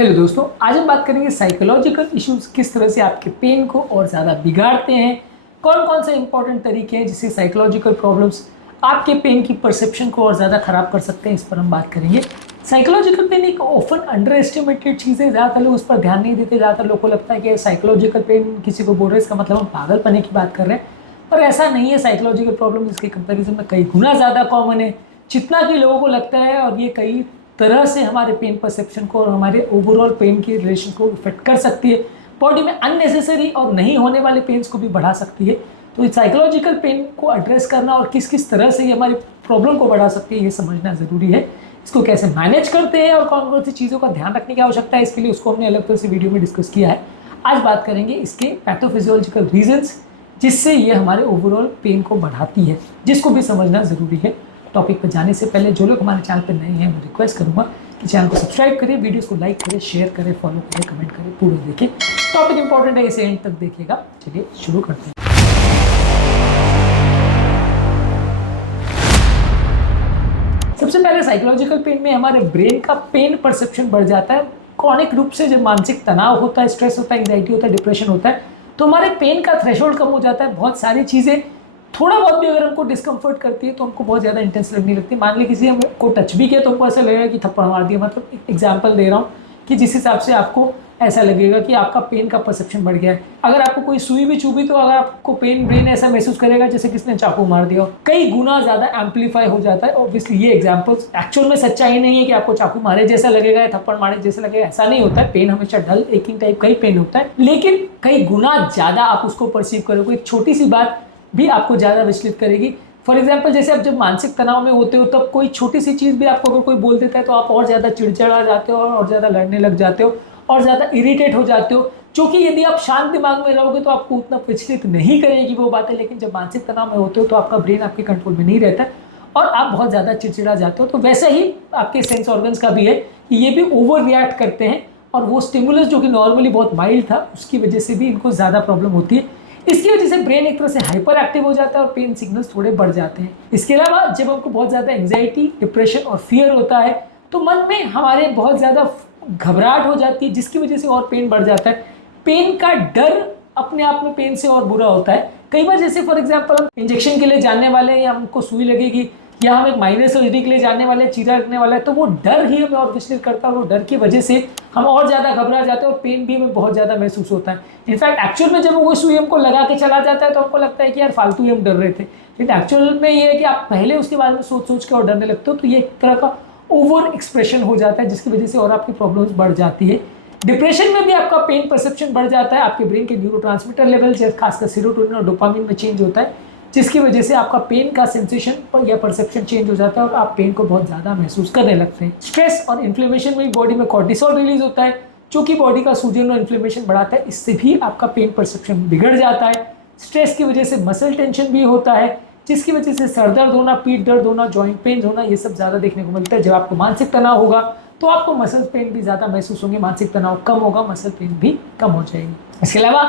Hello दोस्तों, आज हम बात करेंगे साइकोलॉजिकल इश्यूज किस तरह से आपके पेन को और ज़्यादा बिगाड़ते हैं। कौन कौन से इंपॉर्टेंट तरीके हैं जिससे साइकोलॉजिकल प्रॉब्लम्स आपके पेन की परसेप्शन को और ज़्यादा ख़राब कर सकते हैं, इस पर हम बात करेंगे। साइकोलॉजिकल पेन एक ऑफन अंडर एस्टिमेटेड चीज़ है, ज़्यादातर लोग उस पर ध्यान नहीं देते। ज़्यादातर लोग को लगता है कि साइकोलॉजिकल पेन किसी को बोल रहे हैं इसका मतलब हम पागलपने की बात कर रहे हैं, पर ऐसा नहीं है। साइकोलॉजिकल प्रॉब्लम इसके कंपेरिजन में कई गुना ज़्यादा कॉमन है जितना कि लोगों को लगता है, और ये कई तरह से हमारे पेन परसेप्शन को और हमारे ओवरऑल पेन के रिलेशन को इफेक्ट कर सकती है। बॉडी में अननेसेसरी और नहीं होने वाले पेन्स को भी बढ़ा सकती है। तो इस साइकोलॉजिकल पेन को एड्रेस करना और किस किस तरह से ये हमारी प्रॉब्लम को बढ़ा सकती है, ये समझना ज़रूरी है। इसको कैसे मैनेज करते हैं और कौन कौन सी चीज़ों का ध्यान रखने की आवश्यकता है, इसके लिए उसको हमने अलग तरह से वीडियो में डिस्कस किया है। आज बात करेंगे इसके पैथोफिजियोलॉजिकल रीजंस जिससे ये हमारे ओवरऑल पेन को बढ़ाती है, जिसको भी समझना ज़रूरी है। टॉपिक पर जाने से पहले जो लोग हमारे चैनल पर नए हैं, मैं रिक्वेस्ट करूंगा कि चैनल को सब्सक्राइब करें, वीडियोस को लाइक करें, शेयर करें, फॉलो करें, कमेंट करें, पूरा देखें। टॉपिक इंपॉर्टेंट है, इसे एंड तक देखिएगा। चलिए शुरू करते हैं। सबसे पहले साइकोलॉजिकल पेन में हमारे ब्रेन का पेन परसेप्शन बढ़ जाता है। क्रॉनिक रूप से जब मानसिक तनाव होता है, स्ट्रेस होता है, एंग्जाइटी होता है, डिप्रेशन होता है, तो हमारे पेन का थ्रेशोल्ड कम हो जाता है। बहुत सारी चीज़ें थोड़ा बहुत भी अगर हमको डिस्कम्फर्ट करती है तो हमको बहुत ज़्यादा इंटेंस लगने लगती है। मान ली किसी हमको टच भी किया तो हमको ऐसा लगेगा कि थप्पड़ मार दिया। मतलब एक एग्जांपल दे रहा हूँ कि जिस हिसाब से आपको ऐसा लगेगा कि आपका पेन का परसेप्शन बढ़ गया है। अगर आपको कोई सुई भी चुभी तो अगर आपको पेन ब्रेन ऐसा महसूस करेगा जैसे किसने चाकू मार दिया हो, कई गुना ज़्यादा एम्पलीफाई हो जाता है। ऑब्वियसली ये एग्जाम्पल्स एक्चुअल में सच्चाई नहीं है कि आपको चाकू मारे जैसा लगेगा या थप्पड़ मारे जैसा लगेगा, ऐसा नहीं होता है। पेन हमेशा डल एकिंग टाइप का ही पेन होता है, लेकिन कई गुना ज़्यादा आप उसको परसीव करोगे। एक छोटी सी बात भी आपको ज़्यादा विचलित करेगी। फॉर एग्जाम्पल, जैसे आप जब मानसिक तनाव में होते हो तब कोई छोटी सी चीज़ भी आपको अगर कोई बोल देता है तो आप और ज़्यादा चिड़चिड़ा जाते हो और ज़्यादा लड़ने लग जाते हो और ज़्यादा इरिटेट हो जाते हो, जो कि यदि आप शांत दिमाग में रहोगे तो आपको उतना विचलित नहीं करेगी वो बातें। लेकिन जब मानसिक तनाव में होते हो तो आपका ब्रेन आपके कंट्रोल में नहीं रहता और आप बहुत ज़्यादा चिड़चिड़ा जाते हो। तो वैसे ही आपके सेंस ऑर्गन्स का भी है कि ये भी ओवर रिएक्ट करते हैं और वो स्टिमुलस जो कि नॉर्मली बहुत माइल्ड था उसकी वजह से भी इनको ज़्यादा प्रॉब्लम होती है। इसकी वजह से ब्रेन एक तरह से हाइपर एक्टिव हो जाता है और पेन सिग्नल्स थोड़े बढ़ जाते हैं। इसके अलावा जब हमको बहुत ज़्यादा एंग्जाइटी, डिप्रेशन और फियर होता है तो मन में हमारे बहुत ज़्यादा घबराहट हो जाती है, जिसकी वजह से और पेन बढ़ जाता है। पेन का डर अपने आप में पेन से और बुरा होता है। कई बार जैसे फॉर एग्जांपल हम इंजेक्शन के लिए जाने वाले हैं या हमको सुई लगेगी या हम एक माइनर सर्जरी के लिए जाने वाले हैं, चीरा लगने वाला है, तो वो डर ही हमें और विचलित करता है और वो डर की वजह से हम और ज़्यादा घबरा जाते हैं और पेन भी हमें बहुत ज़्यादा महसूस होता है। इनफैक्ट एक्चुअल में जब वो सुई हमको लगा के चला जाता है तो हमको लगता है कि यार फालतू ही हम डर रहे थे, लेकिन एक्चुअल में ये है कि आप पहले उसके बारे में सोच सोच के और डरने लगते हो। तो ये एक तरह का ओवर एक्सप्रेशन हो जाता है जिसकी वजह से और आपकी प्रॉब्लम्स बढ़ जाती है। डिप्रेशन में भी आपका पेन परसेप्शन बढ़ जाता है। आपके ब्रेन के न्यूरोट्रांसमीटर लेवल खासकर सेरोटोनिन और डोपामिन में चेंज होता है, जिसकी वजह से आपका पेन का सेंसेशन या परसेप्शन चेंज हो जाता है और आप पेन को बहुत ज़्यादा महसूस करने लगते हैं। स्ट्रेस और इन्फ्लेमेशन में बॉडी में कॉर्टिसोल रिलीज होता है जो कि बॉडी का सूजन और इन्फ्लेमेशन बढ़ाता है। इससे भी आपका पेन परसेप्शन बिगड़ जाता है। स्ट्रेस की वजह से मसल टेंशन भी होता है, जिसकी वजह से सर दर्द होना, पीठ दर्द होना, जॉइंट पेन होना, ये सब ज़्यादा देखने को मिलता है। जब आपको मानसिक तनाव होगा तो आपको मसल पेन भी ज़्यादा महसूस होंगे। मानसिक तनाव कम होगा, मसल पेन भी कम हो जाएगी। इसके अलावा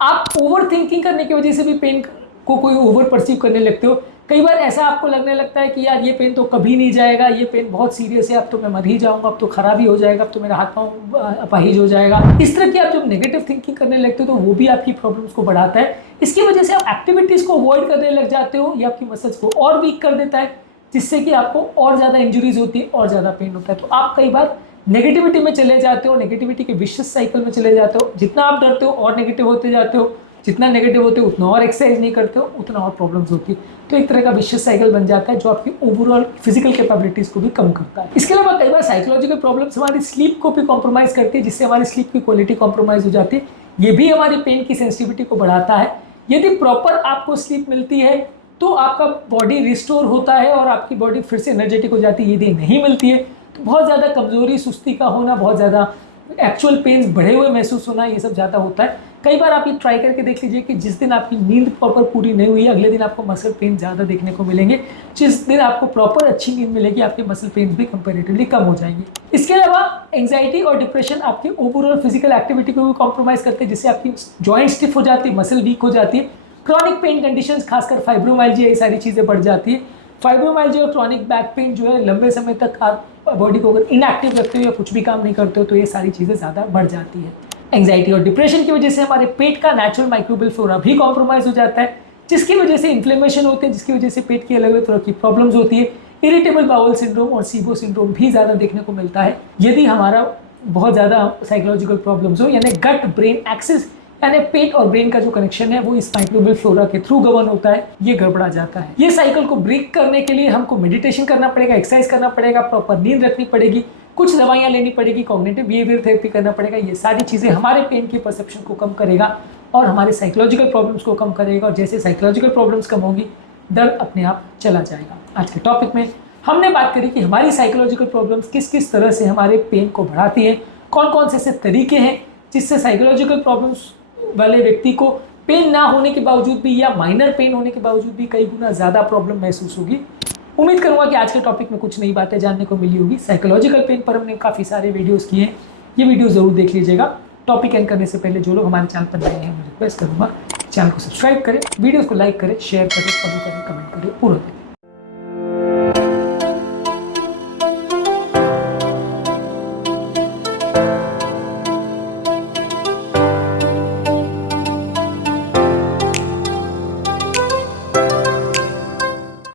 आप ओवर थिंकिंग करने की वजह से भी पेन को कोई ओवर परसीव करने लगते हो। कई बार ऐसा आपको लगने लगता है कि यार ये पेन तो कभी नहीं जाएगा, ये पेन बहुत सीरियस है, अब तो मैं मर ही जाऊंगा, अब तो खराब ही हो जाएगा, अब तो मेरा हाथ पाँव अपाहिज हो जाएगा। इस तरह की आप जब नेगेटिव थिंकिंग करने लगते हो तो वो भी आपकी प्रॉब्लम्स को बढ़ाता है। इसकी वजह से आप एक्टिविटीज़ को अवॉइड करने लग जाते हो, ये आपकी मसल्स को और वीक कर देता है, जिससे कि आपको और ज़्यादा इंजरीज होती है और ज़्यादा पेन होता है। तो आप कई बार नेगेटिविटी में चले जाते हो, नेगेटिविटी के विशियस साइकिल में चले जाते हो। जितना आप डरते हो और नेगेटिव होते जाते हो, जितना नेगेटिव होते हो उतना और एक्सरसाइज नहीं करते हो, उतना और प्रॉब्लम्स होती है। तो एक तरह का विशियस साइकिल बन जाता है जो आपकी ओवरऑल फिजिकल कैपेबिलिटीज़ को भी कम करता है। इसके अलावा कई बार साइकोलॉजिकल प्रॉब्लम्स हमारी स्लीप को भी कॉम्प्रोमाइज़ करती है, जिससे हमारी स्लीप की क्वालिटी कॉम्प्रोमाइज़ हो जाती है। ये भी हमारी पेन की सेंसिटिविटी को बढ़ाता है। यदि प्रॉपर आपको स्लीप मिलती है तो आपका बॉडी रिस्टोर होता है और आपकी बॉडी फिर से एनर्जेटिक हो जाती है। यदि नहीं मिलती है तो बहुत ज़्यादा कमज़ोरी, सुस्ती का होना, बहुत ज़्यादा एक्चुअल पेन्स बढ़े हुए महसूस होना, ये सब ज़्यादा होता है। कई बार आप ये ट्राई करके देख लीजिए कि जिस दिन आपकी नींद प्रॉपर पूरी नहीं हुई है, अगले दिन आपको मसल पेन ज़्यादा देखने को मिलेंगे। जिस दिन आपको प्रॉपर अच्छी नींद मिलेगी आपके मसल पेन्स भी कंपैरेटिवली कम हो जाएंगे। इसके अलावा एंग्जाइटी और डिप्रेशन आपकी ओवरऑल फिजिकल एक्टिविटी को भी कॉम्प्रोमाइज़ करते हैं, जिससे आपकी जॉइंट स्टिफ हो जाती है, मसल वीक हो जाती है। क्रॉनिक पेन कंडीशंस खासकर फाइब्रोमाइल्जिया, ये सारी चीज़ें बढ़ जाती है। फाइब्रोमाइल्जिया और क्रॉनिक बैक पेन जो है लंबे समय तक आप बॉडी को अगर इनएक्टिव रखते हो या कुछ भी काम नहीं करते हो तो ये सारी चीज़ें ज़्यादा बढ़ जाती है। एंग्जाइटी और डिप्रेशन की वजह से हमारे पेट का नेचुरल माइक्रोबियल फ्लोरा भी कॉम्प्रोमाइज हो जाता है, जिसकी वजह से इन्फ्लेमेशन होते हैं, जिसकी वजह से पेट की अलग अलग तरह की प्रॉब्लम्स होती है। इरिटेबल बाउल सिंड्रोम और सीबो सिंड्रोम भी ज़्यादा देखने को मिलता है यदि हमारा बहुत ज़्यादा साइकोलॉजिकल प्रॉब्लम्स हो, यानी गट ब्रेन एक्सिस यानी पेट और ब्रेन का जो कनेक्शन है वो इस माइक्रोबियल फ्लोरा के थ्रू गवर्न होता है, ये गड़बड़ा जाता है। ये साइकिल को ब्रेक करने के लिए हमको मेडिटेशन करना पड़ेगा, एक्सरसाइज करना पड़ेगा, प्रॉपर नींद रखनी पड़ेगी, कुछ दवाइयाँ लेनी पड़ेगी, कॉग्निटिव बिहेवियर थेरेपी करना पड़ेगा। ये सारी चीज़ें हमारे पेन की परसेप्शन को कम करेगा और हमारे साइकोलॉजिकल प्रॉब्लम्स को कम करेगा, और जैसे साइकोलॉजिकल प्रॉब्लम्स कम होगी दर्द अपने आप चला जाएगा। आज के टॉपिक में हमने बात करी कि हमारी साइकोलॉजिकल प्रॉब्लम्स किस किस तरह से हमारे पेन को बढ़ाती हैं, कौन कौन से ऐसे तरीके हैं जिससे साइकोलॉजिकल प्रॉब्लम्स वाले व्यक्ति को पेन ना होने के बावजूद भी या माइनर पेन होने के बावजूद भी कई गुना ज़्यादा प्रॉब्लम महसूस होगी। उम्मीद करूंगा कि आज के टॉपिक में कुछ नई बातें जानने को मिली होगी। साइकोलॉजिकल पेन पर हमने काफ़ी सारे वीडियोस किए हैं, ये वीडियो ज़रूर देख लीजिएगा। टॉपिक एंड करने से पहले जो लोग हमारे चैनल पर नए हैं मैं रिक्वेस्ट करूँगा चैनल को सब्सक्राइब करें, वीडियोज़ को लाइक करें, शेयर करें, फॉलो करें, कमेंट करें, पूरा करें।